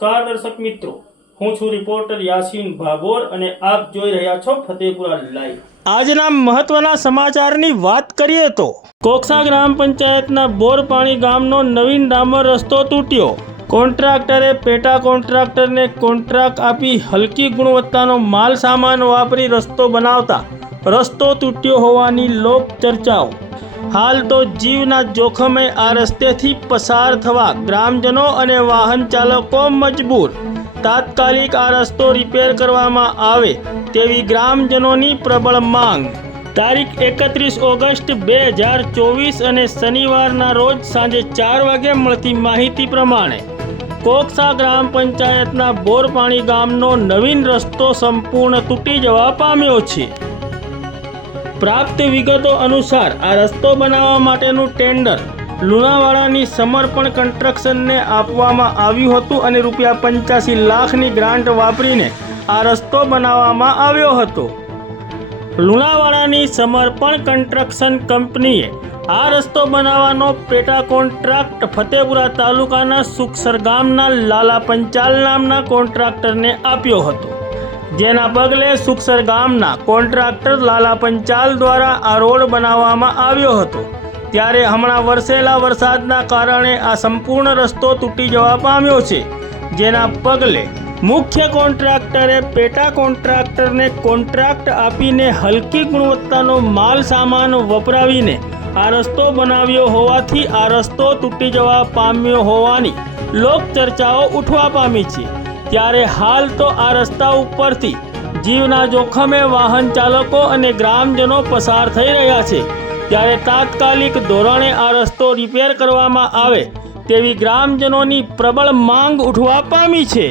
નમસ્કાર દર્શક મિત્રો, હું છું રિપોર્ટર યાસીન ભાગોર અને આપ જોઈ રહ્યા છો ફતેપુરા લાઈવ। આજના મહત્વના સમાચારની વાત કરીએ તો કોકસા ગ્રામ પંચાયતના બોરપાણી ગામનો નવીન ડામર રસ્તો તૂટ્યો। કોન્ટ્રાક્ટરે પેટા કોન્ટ્રાક્ટરને કોન્ટ્રાક્ટ આપી હલકી ગુણવત્તાનો માલ સામાન વાપરી રસ્તો બનાવતા રસ્તો તૂટ્યો હોવાની લોક ચર્ચાઓ। हाल तो जीवना जोखमे आ रस्तेथी पसार थवा ग्रामजनों अने वाहन चालको मजबूर। तात्कालिक आ रस्तो रिपेर करवामां आवे तेवी ग्रामजनोनी प्रबल मांग। तारीख 31 ऑगस्ट 2024 अने शनिवारना रोज सांजे 4 वागे मळती माहिती प्रमाणे कोकसा ग्राम पंचायतना बोरपाणी गामनो नवीन रस्तो संपूर्ण तूटी जवा पाम्यो छे। प्राप्त विगतो अनुसार आ रस्तो बनाववा माटेनुं टेन्डर લુણાવાડાની સમર્પણ કન્સ્ટ્રક્શનને આપવામાં આવ્યું હતું અને ₹85 લાખની ગ્રાન્ટ વાપરીને આ રસ્તો બનાવવામાં આવ્યો હતો। લુણાવાડાની સમર્પણ કન્સ્ટ્રક્શન કંપનીએ આ રસ્તો બનાવવાનો પેટા કોન્ટ્રાક્ટ ફતેપુરા તાલુકાના સુખસર ગામના લાલા પંચાલ નામના કોન્ટ્રાક્ટરને આપ્યો હતો, જેના પગલે સુખસર ગામના કોન્ટ્રાક્ટર લાલા પંચાલ દ્વારા આ રોડ બનાવવામાં આવ્યો હતો। ત્યારે હમણાં વરસેલા વરસાદના કારણે આ સંપૂર્ણ રસ્તો તૂટી જવા પામ્યો છે, જેના પગલે મુખ્ય કોન્ટ્રાક્ટરે પેટા કોન્ટ્રાક્ટરને કોન્ટ્રાક્ટ આપીને હલકી ગુણવત્તાનો માલ સામાન વપરાવીને આ રસ્તો બનાવ્યો હોવાથી આ રસ્તો તૂટી જવા પામ્યો હોવાની લોક ચર્ચાઓ ઉઠવા પામી છે। ત્યારે હાલ તો આ રસ્તા ઉપરથી જીવના જોખમે વાહન ચાલકો અને ગ્રામજનો પસાર થઈ રહ્યા છે। ત્યારે તાત્કાલિક ધોરણે આ રસ્તો રિપેર કરવામાં આવે તેવી ગ્રામજનોની પ્રબળ માંગ ઉઠવા પામી છે।